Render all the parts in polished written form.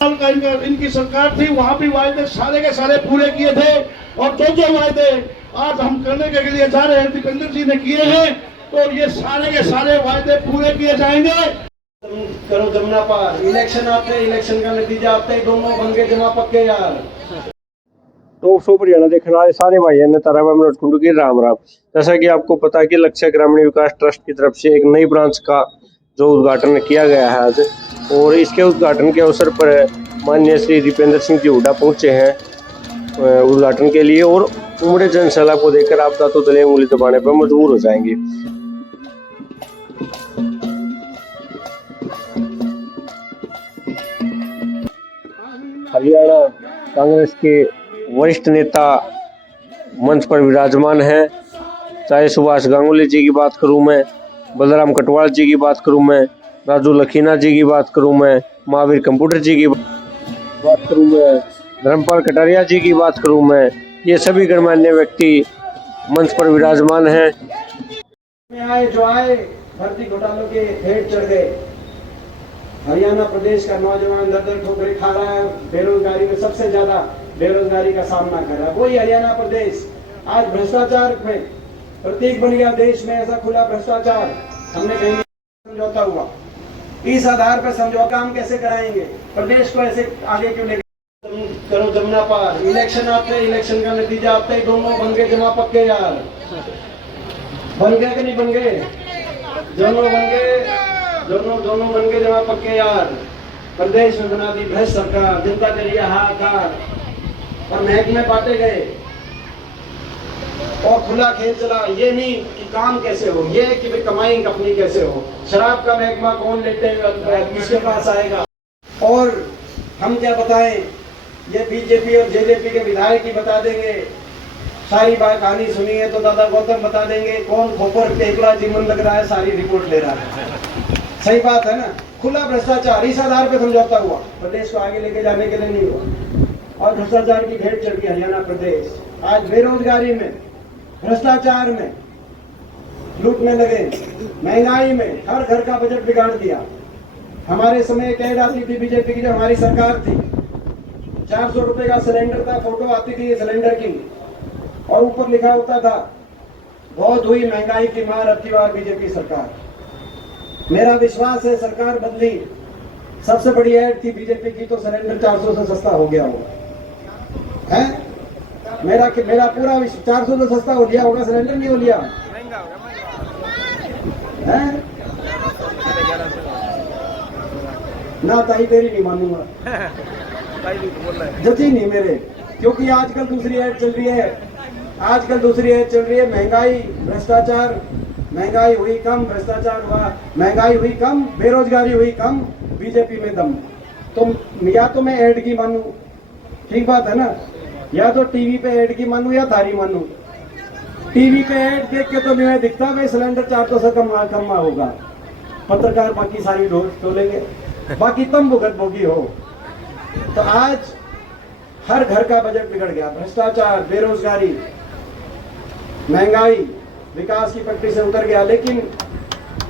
इनकी सरकार थी, वहां भी वायदे सारे के सारे पूरे किए थे। और जो वायदे आज हम करने के लिए जा रहे हैं, दीपेंद्र जी ने किए हैं, तो ये सारे के सारे वायदे पूरे किए जाएंगे। करो जमुना पार, इलेक्शन आते, इलेक्शन का नतीजा आते ही दोनों बन गए जमा पक्के यार। टॉप शो हरियाणा देखने वाले सारे भाइयों ने ताराबाई मनोज कुंडू की राम राम। जैसा कि आपको पता है कि लक्ष्य ग्रामीण विकास ट्रस्ट की तरफ से एक नई ब्रांच का जो उद्घाटन किया गया है आज, और इसके उद्घाटन के अवसर पर माननीय श्री दीपेंद्र सिंह जी हुड्डा पहुंचे हैं उद्घाटन के लिए, और उमड़े जनसैलाब को देखकर आप दांतों तले उंगली दबाने पर मजबूर हो जाएंगे। हरियाणा कांग्रेस के वरिष्ठ नेता मंच पर विराजमान हैं, चाहे सुभाष गांगुली जी की बात करूं मैं, बलराम कटवाल जी की बात करूं मैं, राजू लखीना जी की बात करूं मैं, महावीर कंप्यूटर जी की बात करूं मैं, धर्मपाल कटारिया जी की बात करूं मैं, ये सभी गणमान्य व्यक्ति मंच पर विराजमान हैं। जो आए भर्ती घोटालों के हेड चढ़ गए। हरियाणा प्रदेश का नौजवान दर ठोकरें खा रहा है, बेरोजगारी में सबसे ज्यादा बेरोजगारी का सामना कर रहा है। वही हरियाणा प्रदेश आज भ्रष्टाचार में प्रतीक बन गया देश में। ऐसा खुला भ्रष्टाचार हमने कहीं समझौता हुआ, इस आधार पर समझौता हम कैसे कराएंगे? प्रदेश को ऐसे आगे क्यों लेकर करो जमुना पार, इलेक्शन आते, इलेक्शन का नतीजा आते ही दोनों बन गए जमा पक्के यार। बन गए कि नहीं बन गए? दोनों बन गए, दोनों बन गए जमा पक्के यार। प्रदेश में बना दी भ्रष्ट सरकार, जनता के लिए हाहाकार, और महकमे बांटे गए और खुला खेल चला। ये नहीं कि काम कैसे हो, ये कि भाई कमाई अपनी कैसे हो। शराब का महकमा कौन लेते हैं, किसके पास आएगा? और हम क्या बताएं, ये बीजेपी और जेजेपी के विधायक ही बता देंगे। सारी बात कहानी सुनी है तो दादा गौतम बता देंगे कौन खोपर टेकड़ा जीवन लग रहा है, सारी रिपोर्ट ले रहा है। सही बात है ना? खुला भ्रष्टाचार, इस आधार पर समझौता हुआ, प्रदेश को आगे लेके जाने के लिए नहीं हुआ। और भ्रष्टाचार की भेंट चढ़ गई हरियाणा प्रदेश। आज बेरोजगारी में, भ्रष्टाचार में लूटने लगे, महंगाई में, हर घर का बजट बिगाड़ दिया। हमारे समय एक ऐड आती थी बीजेपी की, जो हमारी सरकार थी, 400 रुपए का सिलेंडर था, फोटो आती थी सिलेंडर की, और ऊपर लिखा होता था बहुत हुई महंगाई की मार अब की बार बीजेपी सरकार। मेरा विश्वास है सरकार बदली, सबसे बड़ी ऐड थी बीजेपी की, तो सिलेंडर 400 से सस्ता हो गया होगा, है? मेरा पूरा 400 से सस्ता हो लिया होगा, सिलेंडर नहीं हो लिया है ना? ताई तेरी नहीं मानूंगा, जची नहीं मेरे, क्योंकि आजकल दूसरी ऐड चल रही है। आजकल दूसरी ऐड चल रही है, महंगाई, भ्रष्टाचार, महंगाई हुई कम, भ्रष्टाचार हुआ, महंगाई हुई कम, बेरोजगारी हुई कम, बीजेपी में दम। तो या तो मैं ऐड की मानूं, ठीक बात है ना? या तो टीवी पे ऐड की मानूं या थारी मानूं। टीवी पे ऐड देख के तो मैं दिखता भाई सिलेंडर 400 से कम होगा, पत्रकार बाकी सारी ढोल तोलेंगे, बाकी तुम भुगत भोगी हो। तो आज हर घर का बजट बिगड़ गया, भ्रष्टाचार, बेरोजगारी, महंगाई, विकास की पटरी से उतर गया। लेकिन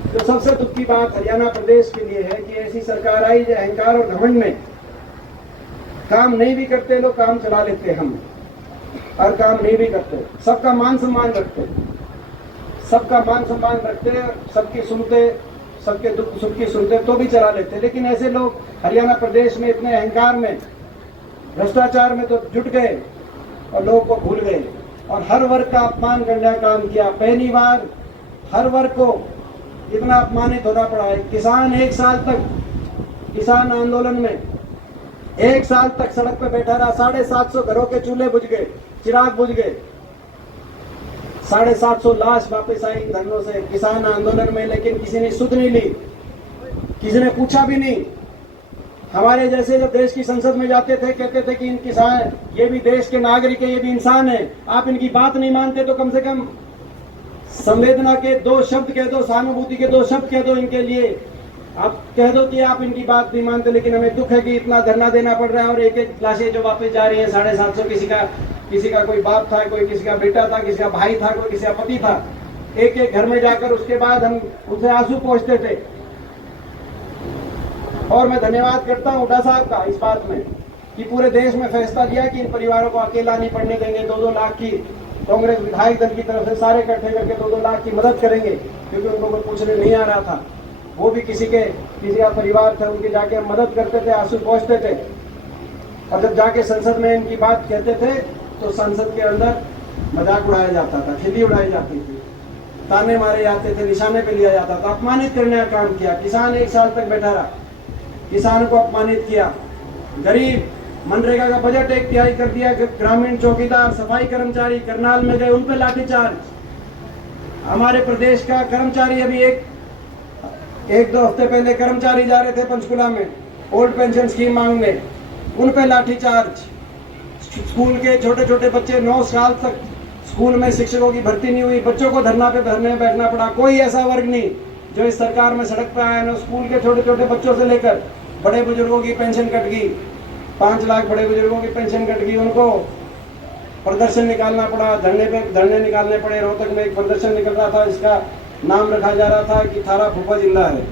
जो सबसे दुख की बात हरियाणा प्रदेश के लिए है कि ऐसी सरकार आई जो अहंकार और घमंड में काम नहीं भी करते, लोग काम चला लेते, हम और काम नहीं भी करते, सबका मान सम्मान रखते, सबका मान सम्मान रखते, सबकी सुनते, सबके दुख सुख की सुनते, तो भी चला लेते। लेकिन ऐसे लोग हरियाणा प्रदेश में इतने अहंकार में, भ्रष्टाचार में तो जुट गए और लोगों को भूल गए, और हर वर्ग का अपमान करने का काम किया। पहली बार हर वर्ग को इतना अपमानित होना पड़ा है। किसान एक साल तक, किसान आंदोलन में 1 साल तक सड़क पे बैठा रहा, 750 घरों के चूल्हे बुझ गए, चिराग बुझ गए, 750 लाश वापस आई धरनों से किसान आंदोलन में। लेकिन किसी ने सुध नहीं ली, किसी ने पूछा भी नहीं। हमारे जैसे जब देश की संसद में जाते थे, कहते थे कि इन किसान, ये भी देश के नागरिक है, ये भी इंसान है, आप इनकी बात नहीं मानते तो कम से कम संवेदना के 2 शब्द कह दो, सहानुभूति के 2 शब्द कह दो इनके लिए। आप कह दो कि आप इनकी बात नहीं मानते। लेकिन हमें दुख है कि इतना धरना देना पड़ रहा है, और एक लाशें जो वापस जा रही है 750, किसी का कोई बाप था, कोई किसी का बेटा था, किसी का भाई था, कोई किसी का पति था। एक घर में जाकर उसके बाद हम उसे आंसू पोंछते थे। और मैं धन्यवाद करता हूँ हुड्डा साहब का इस बात में कि पूरे देश में फैसला लिया कि इन परिवारों को अकेला नहीं पड़ने देंगे। 2-2 लाख की कांग्रेस विधायक दल की तरफ से सारे इकट्ठे करके 2-2 लाख की मदद करेंगे, क्योंकि उनको कोई पूछने नहीं आ रहा था। वो भी किसी का परिवार था, उनकी जाके हम मदद करते थे, आंसू पहुंचते थे। और जब जाके संसद में इनकी बात कहते थे तो संसद के अंदर मजाक उड़ाया जाता था, खिल्ली उड़ाई जाती थी, ताने मारे जाते थे, निशाने पे लिया जाता था, अपमानित करने का काम किया। किसान 1 साल तक बैठा रहा, किसान को अपमानित किया। गरीब मनरेगा का बजट 1/3 कर दिया। ग्रामीण चौकीदार, सफाई कर्मचारी करनाल में गए, उन पे लाठीचार्ज। हमारे प्रदेश का कर्मचारी अभी एक 2 हफ्ते पहले कर्मचारी जा रहे थे पंचकुला में ओल्ड पेंशन स्कीम मांगने, उन पे लाठीचार्ज। स्कूल के छोटे छोटे बच्चे 9 साल तक स्कूल में शिक्षकों की भर्ती नहीं हुई, बच्चों को धरना पे बैठना पड़ा। कोई ऐसा वर्ग नहीं जो इस सरकार में सड़क पर आया ना। स्कूल के छोटे छोटे बच्चों से लेकर बड़े बुजुर्गों की पेंशन कट गई, 5 लाख बड़े बुजुर्गों की पेंशन कट गई। उनको प्रदर्शन निकालना पड़ा, धरने निकालने पड़े। रोहतक में एक प्रदर्शन निकल रहा था, इसका नाम रखा जा रहा था कि थारा फूफा जिंदा है,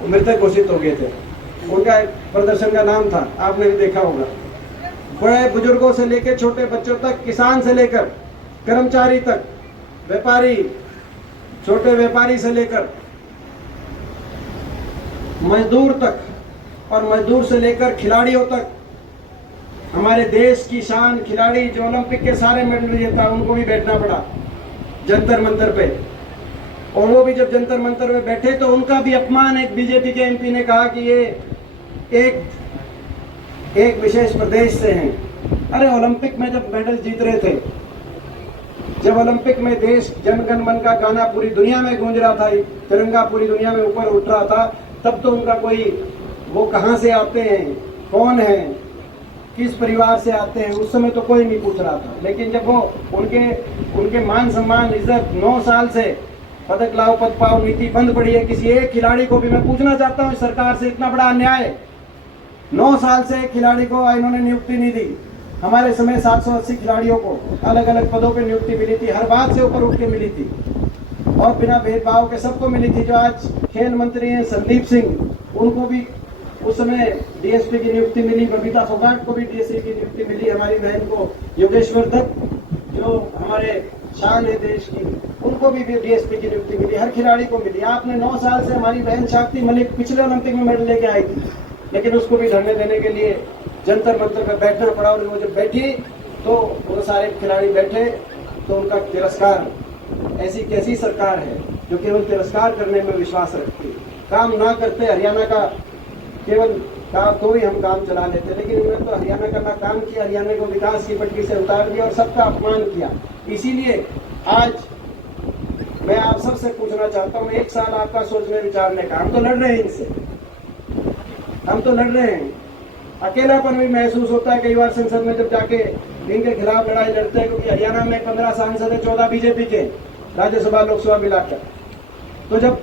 वो मृतक घोषित हो गए थे। उनका प्रदर्शन का नाम था, आपने भी देखा होगा। बड़े बुजुर्गों से लेकर छोटे बच्चों तक, किसान से लेकर कर्मचारी तक, व्यापारी, छोटे व्यापारी से लेकर मजदूर तक, और मजदूर से लेकर खिलाड़ियों तक, हमारे देश की शान खिलाड़ी जो ओलंपिक के सारे मेडल विजेता, उनको भी बैठना पड़ा जंतर मंतर पे। और वो भी जब जंतर मंतर पे बैठे तो उनका भी अपमान एक बीजेपी के एमपी ने कहा कि ये एक विशेष प्रदेश से हैं। अरे ओलंपिक में जब मेडल जीत रहे थे, जब ओलंपिक में देश जन गण मन का गाना पूरी दुनिया में गूंज रहा था, तिरंगा पूरी दुनिया में ऊपर उठ रहा था, तब तो उनका कोई, वो कहाँ से आते हैं, कौन है, किस परिवार से आते हैं, उस समय तो कोई नहीं पूछ रहा था। लेकिन जब वो उनके मान सम्मान, इज्जत 9 साल से पदक लाओ पद पाओ नीति बंद पड़ी है। किसी एक खिलाड़ी को भी मैं पूछना चाहता हूँ, सरकार से इतना बड़ा अन्याय, 9 साल से एक खिलाड़ी को इन्होंने नियुक्ति नहीं दी। हमारे समय 780 खिलाड़ियों को अलग अलग पदों पे नियुक्ति मिली थी, हर बात से ऊपर उठ के मिली थी, और बिना भेदभाव के सबको मिली थी। जो आज खेल मंत्री हैं संदीप सिंह, उनको भी उस समय डीएसपी की नियुक्ति मिली। बबीता फोगाट को भी डीएसपी की नियुक्ति मिली। हमारी बहन को योगेश्वर दत्त, जो हमारे शान है देश की, उनको भी डीएसपी की नियुक्ति मिली। हर खिलाड़ी को मिली। आपने 9 साल से, हमारी बहन शाक्ति मलिक पिछले ओलंपिक में मेडल लेके आई थी, लेकिन उसको भी धरने देने के लिए जंतर मंतर पर बैठना पड़ा। और वो जब बैठी तो वो सारे खिलाड़ी बैठे तो उनका तिरस्कार। ऐसी कैसी सरकार है जो केवल तिरस्कार करने में विश्वास रखती, काम ना करते। हरियाणा का केवल तो ही हम काम चला लेते, लेकिन उन्होंने तो हरियाणा का ना काम किया, हरियाणा को विकास की पटरी से उतार दिया और सबका अपमान किया। इसीलिए आज मैं आप सबसे पूछना चाहता हूँ, 1 साल आपका सोचने विचारने का। हम तो लड़ रहे हैं इनसे, हम तो लड़ रहे हैं। अकेलापन भी महसूस होता है कई बार संसद में जब जाके इनके खिलाफ लड़ाई लड़ते हैं, क्योंकि हरियाणा में 15 सांसद है, 14 बीजेपी के, राज्यसभा लोकसभा मिलाकर। तो जब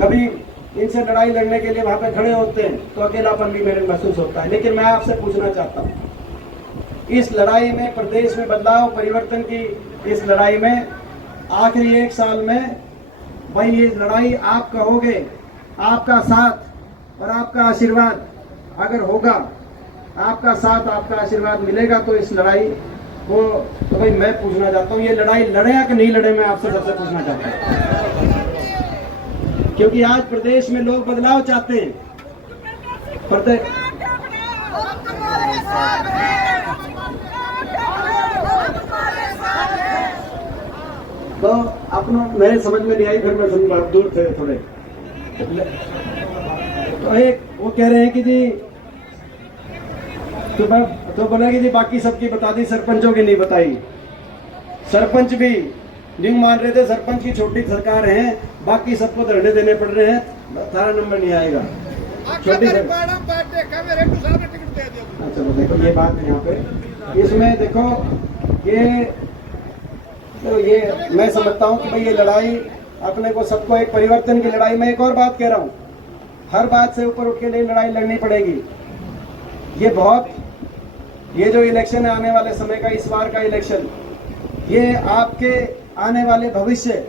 कभी इनसे लड़ाई लड़ने के लिए वहां पे खड़े होते हैं तो अकेलापन भी मेरे महसूस होता है। लेकिन मैं आपसे पूछना चाहता हूँ, इस लड़ाई में, प्रदेश में बदलाव परिवर्तन की इस लड़ाई में, आखिरी 1 साल में भाई ये लड़ाई आप कहोगे, आपका साथ और आपका आशीर्वाद अगर होगा, आपका साथ आपका आशीर्वाद मिलेगा तो इस लड़ाई को, तो भाई मैं पूछना चाहता हूँ, ये लड़ाई लड़े या कि नहीं लड़े, मैं आपसे सबसे पूछना चाहता हूँ। क्योंकि आज प्रदेश में लोग बदलाव चाहते हैं। तो अपना मेरे समझ में नहीं आई, फिर मैं समझ दूर थे थोड़े। तो एक वो कह रहे हैं कि जी तो बोला कि जी बाकी सबकी बता दी, सरपंचों की नहीं बताई। सरपंच भी नहीं मान रहे थे, सरपंच की छोटी सरकार है, बाकी सबको धरने देने पड़ रहे हैं, 18 नंबर नहीं आएगा। छोटी अच्छा देखो ये बात है यहाँ पे, इसमें देखो ये मैं समझता हूँ कि भाई ये लड़ाई अपने को, सबको एक परिवर्तन की लड़ाई। मैं एक और बात कह रहा हूँ, हर बात से ऊपर उठ के लिए लड़ाई लड़नी पड़ेगी। ये जो इलेक्शन है आने वाले समय का, इस बार का इलेक्शन, ये आपके आने वाले भविष्य,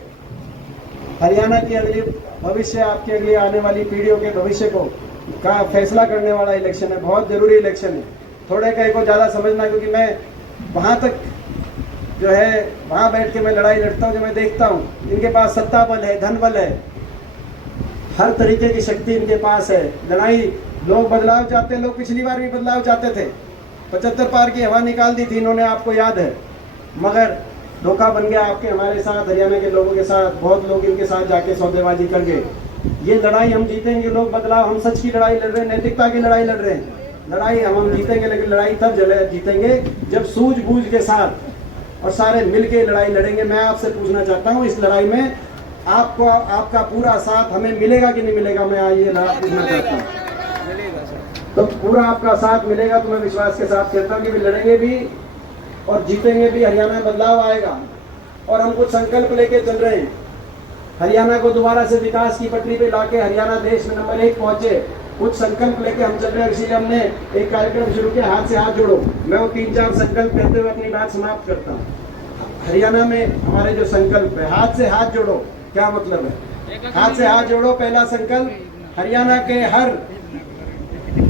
हरियाणा की अगली भविष्य, आपके अगली आने वाली पीढ़ियों के भविष्य को का फैसला करने वाला इलेक्शन है, बहुत जरूरी इलेक्शन है। थोड़े कहीं को ज़्यादा समझना, क्योंकि मैं वहाँ तक जो है वहाँ बैठ के मैं लड़ाई लड़ता हूँ, जो मैं देखता हूँ इनके पास सत्ता बल है, धन बल है, हर तरीके की शक्ति इनके पास है। लड़ाई, लोग बदलाव चाहते हैं, लोग पिछली बार भी बदलाव चाहते थे, 75 पार की हवा निकाल दी थी इन्होंने, आपको याद है, मगर धोखा बन गया आपके हमारे साथ, हरियाणा के लोगों के साथ। बहुत लोग इनके साथ जाके सौदेबाजी कर गए। ये लड़ाई हम जीतेंगे, लोग बदलाव, हम सच की लड़ाई लड़ रहे हैं, नैतिकता की लड़ाई लड़ रहे हैं। लड़ाई हम जीतेंगे, लेकिन लड़ाई तब जीतेंगे जब सूझबूझ के साथ और सारे मिलके लड़ाई लड़ेंगे। मैं आपसे पूछना चाहता हूँ, इस लड़ाई में आपको आपका पूरा साथ हमें मिलेगा कि नहीं मिलेगा? मैं आज ये लड़ाई पूछना चाहता हूँ। तो पूरा आपका साथ मिलेगा तो मैं विश्वास के साथ कहता हूँ कि लड़ेंगे भी और जीतेंगे भी। हरियाणा में बदलाव आएगा और हम कुछ संकल्प लेके चल रहे हैं। हरियाणा को दोबारा से विकास की पटरी पे लाके हरियाणा देश में नंबर 1 पहुंचे, कुछ संकल्प लेके हम चल रहे हैं। इसीलिए हमने एक कार्यक्रम शुरू किया, हाथ से हाथ जोड़ो। मैं वो 3-4 संकल्प कहते हुए अपनी बात समाप्त करता हूँ। हरियाणा में हमारे जो संकल्प है, हाथ से हाथ जोड़ो, क्या मतलब है? हाथ से हाथ जोड़ो। पहला संकल्प, हरियाणा के हर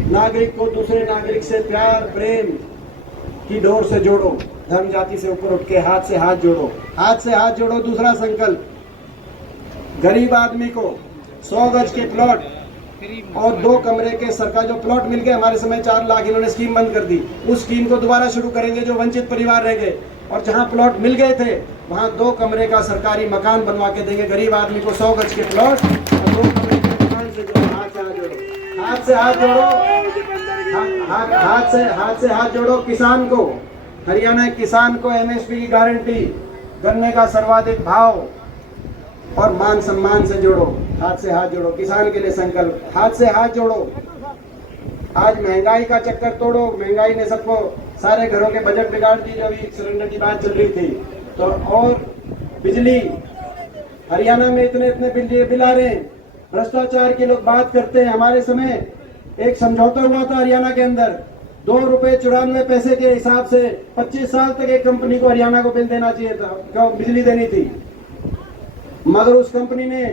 नागरिक को दूसरे नागरिक से प्यार प्रेम की डोर से जोड़ो, धर्म जाति से ऊपर उठ के हाथ से हाथ जोड़ो, हाथ से हाथ जोड़ो। दूसरा संकल्प, गरीब आदमी को 100 गज के प्लॉट और 2 कमरे के सरकार, जो प्लॉट मिल गए हमारे समय 4 लाख, इन्होंने स्कीम बंद कर दी, उस स्कीम को दोबारा शुरू करेंगे। जो वंचित परिवार रह गए और जहां प्लॉट मिल गए थे वहां 2 कमरे का सरकारी मकान बनवा के देंगे गरीब आदमी को, 100 गज के प्लॉट और 2 कमरे के मकान से जोड़ो। हाथ से हाथ जोड़ो, हाथ से हाथ जोड़ो। किसान को, हरियाणा के किसान को MSP की गारंटी, गन्ने का सर्वाधिक भाव और मान सम्मान से जोड़ो। हाथ से हाथ जोड़ो, किसान के लिए संकल्प, हाथ से हाथ जोड़ो। आज महंगाई का चक्कर तोड़ो। महंगाई ने सबको, सारे घरों के बजट बिगाड़ दी। अभी सिलेंडर की बात चल रही थी तो, और बिजली, हरियाणा में इतने इतने बिल आ रहे हैं। भ्रष्टाचार की लोग बात करते हैं। हमारे समय एक समझौता हुआ था हरियाणा के अंदर, 2 रुपए 94 पैसे के हिसाब से 25 साल तक एक कंपनी को हरियाणा को बिल देना चाहिए था, बिजली देनी थी, मगर उस कंपनी ने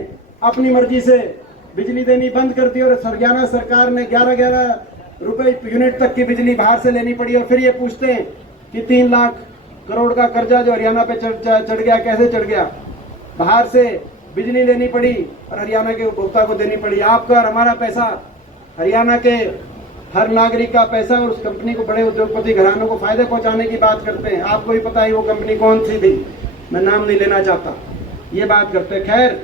अपनी मर्जी से बिजली देनी बंद कर दी और हरियाणा सरकार ने 11-11 रुपए यूनिट तक की बिजली बाहर से लेनी पड़ी। और फिर ये पूछते हैं कि 3 लाख करोड़ का कर्जा जो हरियाणा पे चढ़ गया, कैसे चढ़ गया? बाहर से बिजली लेनी पड़ी और हरियाणा के उपभोक्ता को देनी पड़ी। आपका और हमारा पैसा, हरियाणा के हर नागरिक का पैसा, और उस कंपनी को, बड़े उद्योगपति घरानों को फायदे पहुंचाने की बात करते हैं। आपको भी पता है वो कंपनी कौन सी थी, मैं नाम नहीं लेना चाहता, ये बात करते। खैर,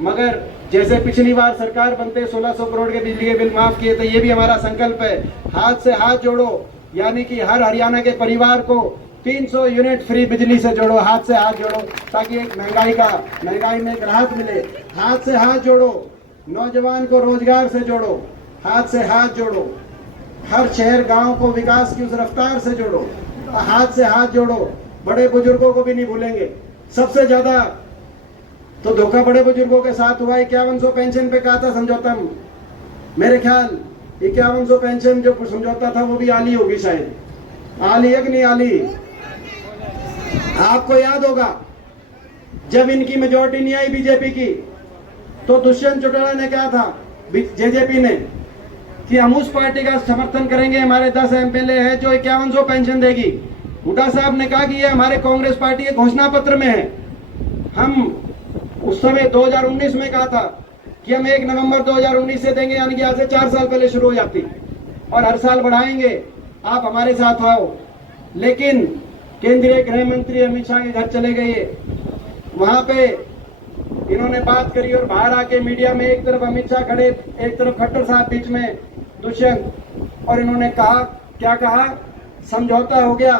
मगर जैसे पिछली बार सरकार बनते 1600 करोड़ के बिजली के बिल माफ किए थे, ये भी हमारा संकल्प है। हाथ से हाथ जोड़ो, यानी कि हर हरियाणा के परिवार को 300 यूनिट फ्री बिजली से जोड़ो। हाथ से हाथ जोड़ो, ताकि एक महंगाई में एक राहत मिले। हाथ से हाथ जोड़ो। नौजवान को रोजगार से जोड़ो, हाथ से हाथ जोड़ो। हर शहर गांव को विकास की उस रफ्तार से जोड़ो, हाथ से हाथ जोड़ो। बड़े बुजुर्गों को भी नहीं भूलेंगे। सबसे ज्यादा तो धोखा बड़े बुजुर्गों के साथ हुआ। 5100 पेंशन पे कहा था समझौता, मेरे ख्याल 5100 पेंशन जो समझौता था वो भी आली होगी, शायद आली है कि नहीं आली? आपको याद होगा जब इनकी मेजोरिटी नहीं आई बीजेपी की, तो दुष्यंत चौटाला ने कहा था, जेजेपी ने, कि हम उस पार्टी का समर्थन करेंगे, हमारे 10 MPLA है जो 5100 पेंशन देगी। हुड्डा साहब ने कहा कि ये हमारे कांग्रेस पार्टी के घोषणा पत्र में है। हम उस समय 2019 में कहा था कि हम 1 नवंबर 2019 से देंगे, यानी कि आज से 4 साल पहले शुरू हो जाती, और हर साल बढ़ाएंगे, आप हमारे साथ आओ। लेकिन केंद्रीय गृह मंत्री अमित शाह के घर चले गए, वहां पे इन्होंने बात करी और बाहर आके मीडिया में एक तरफ अमित शाह खड़े, एक तरफ खट्टर साहब, बीच में दुष्यंत, और इन्होंने कहा, क्या कहा? समझौता हो गया,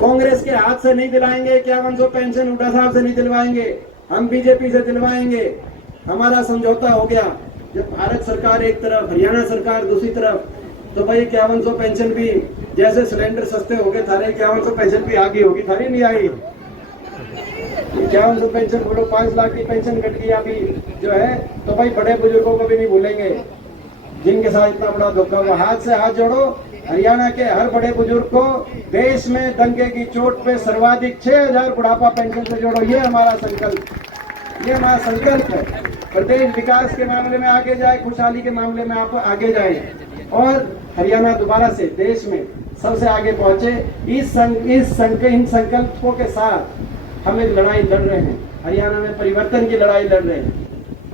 कांग्रेस के हाथ से नहीं दिलाएंगे 5100 पेंशन, हुड्डा साहब से नहीं दिलवाएंगे, हम बीजेपी से दिलवाएंगे, हमारा समझौता हो गया। जब भारत सरकार एक तरफ, हरियाणा सरकार दूसरी तरफ, तो भाई 5100 पेंशन भी, जैसे सिलेंडर सस्ते हो गए थारे 5100 पेंशन भी आगे होगी, थारी नहीं आई। 5100 पेंशन बोलो, 5 लाख की पेंशन कट गई अभी जो है, तो भाई बड़े बुजुर्गों को भी नहीं भूलेंगे जिनके साथ इतना बड़ा धोखा हुआ। हाथ से हाथ जोड़ो। हरियाणा के हर बड़े बुजुर्ग को देश में दंगे की चोट पे सर्वाधिक 6000 बुढ़ापा पेंशन से जोड़ो। ये हमारा संकल्प, ये हमारा संकल्प है। प्रदेश विकास के मामले में आगे जाए, खुशहाली के मामले में आप आगे जाए और हरियाणा दोबारा से देश में सबसे आगे पहुंचे। इन संकल्पों के साथ हम एक लड़ाई लड़ रहे हैं, हरियाणा में परिवर्तन की लड़ाई लड़ रहे हैं,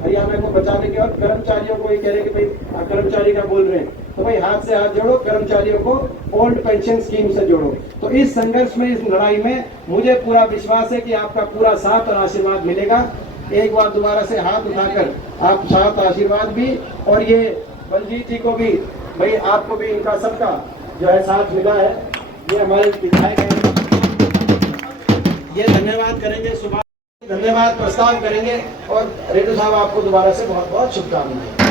हरियाणा को बचाने की। और कर्मचारियों को ये कह रहे हैं कि भाई कर्मचारी का बोल रहे हैं, तो भाई हाथ से हाथ जोड़ो, कर्मचारियों को ओल्ड पेंशन स्कीम से जोड़ो। तो इस संघर्ष में, इस लड़ाई में मुझे पूरा विश्वास है कि आपका पूरा साथ और आशीर्वाद मिलेगा। एक बार दोबारा से हाथ उठाकर आप साथ आशीर्वाद भी, और ये बलजीत जी को भी, भाई आपको भी इनका सबका जो है साथ मिला है, ये हमारे विधायक हैं, ये धन्यवाद करेंगे, सुबह धन्यवाद प्रस्ताव करेंगे। और रेड्डी साहब आपको दोबारा से बहुत बहुत शुभकामनाएं।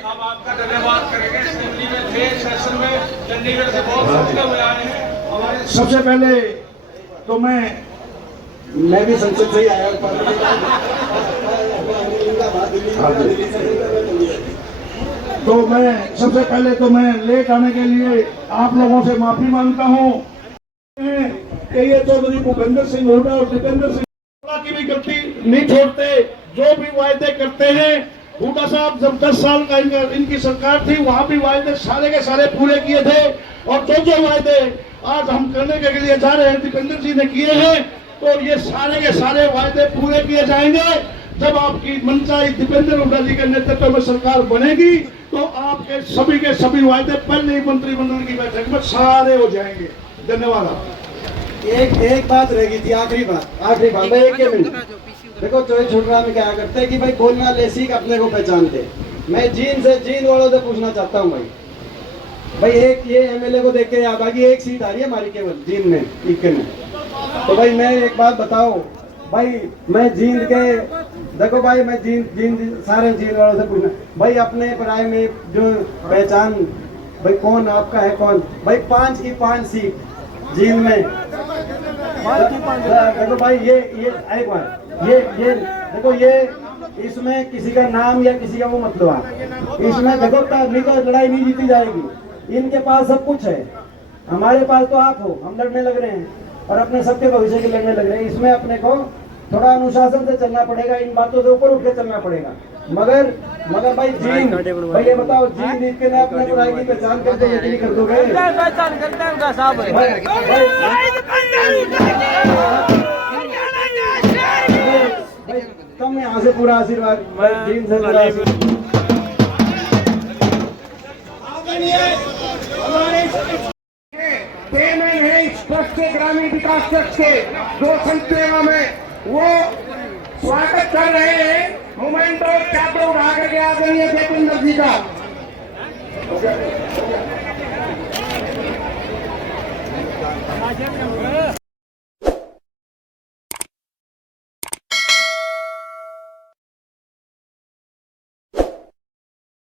हम आपका धन्यवाद करेंगे। असेंबली में थे, सेशन में चंडीगढ़ से बहुत संस्था में आए हैं हमारे। सबसे पहले तो मैं भी संसद से ही आया हूँ। सबसे पहले तो मैं लेट आने के लिए आप लोगों से माफी मांगता हूँ कि ये चौधरी भूपेंद्र सिंह हुड्डा और दीपेंद्र सिंह की भी गलती नहीं छोड़ते। जो भी वायदे करते हैं, हुड्डा साहब जब 10 साल का इनकी सरकार थी, वहां भी वायदे सारे के सारे पूरे किए थे। और जो वायदे आज हम करने के लिए जा रहे हैं, दीपेंद्र जी ने किए हैं, तो ये सारे के सारे वायदे पूरे किए जाएंगे। जब आपकी मनचाही दीपेंद्र हुड्डा जी के नेतृत्व में सरकार बनेगी, तो आपके के सभी वायदे पहले ही मंत्रिमंडल की बैठक में सारे हो जाएंगे। धन्यवाद। एक बात रह गई थी, आखिरी बात भाई, 1 मिनट। देखो चोरी छुटरा में क्या करते हैं कि भाई बोलना ले सीख, अपने को पहचानते। मैं जीन वालों से पूछना चाहता हूँ भाई एक ये एमएलए को देख के याद आ गई, एक सीट आ रही है हमारी केवल जींद में, इक्के में। तो भाई मैं एक बात बताओ भाई, मैं जींद के, देखो भाई मैं जींद सारे जींद वालों से पूछना भाई, अपने पराये में जो पहचान भाई कौन आपका है, कौन भाई 5 की 5 सीट जींद में। देखो भाई ये एक बार ये देखो, ये इसमें किसी का नाम या किसी का वो मत लो आप। इसमें देखो नहीं तो लड़ाई नहीं जीती जाएगी। इनके पास सब कुछ है, हमारे पास तो आप हो। हम लड़ने लग रहे हैं और अपने सबके भविष्य के लड़ने लग रहे हैं। इसमें अपने को थोड़ा अनुशासन से चलना पड़ेगा, इन बातों से ऊपर उठ के चलना पड़ेगा। मगर भाई जीन भाई ये बताओ, जीन जीत के अपने बुराई की पहचान करते यकीन कर दोगे? कम यहाँ से पूरा आशीर्वाद जीन से पूरा पेमेंट है इस ट्रस्ट के, ग्रामीण विकास ट्रस्ट के जो संस्थाओं में वो स्वागत कर रहे हैं। मोमेंटो चादर उठा करके आ गई है दीपेंद्र जी का।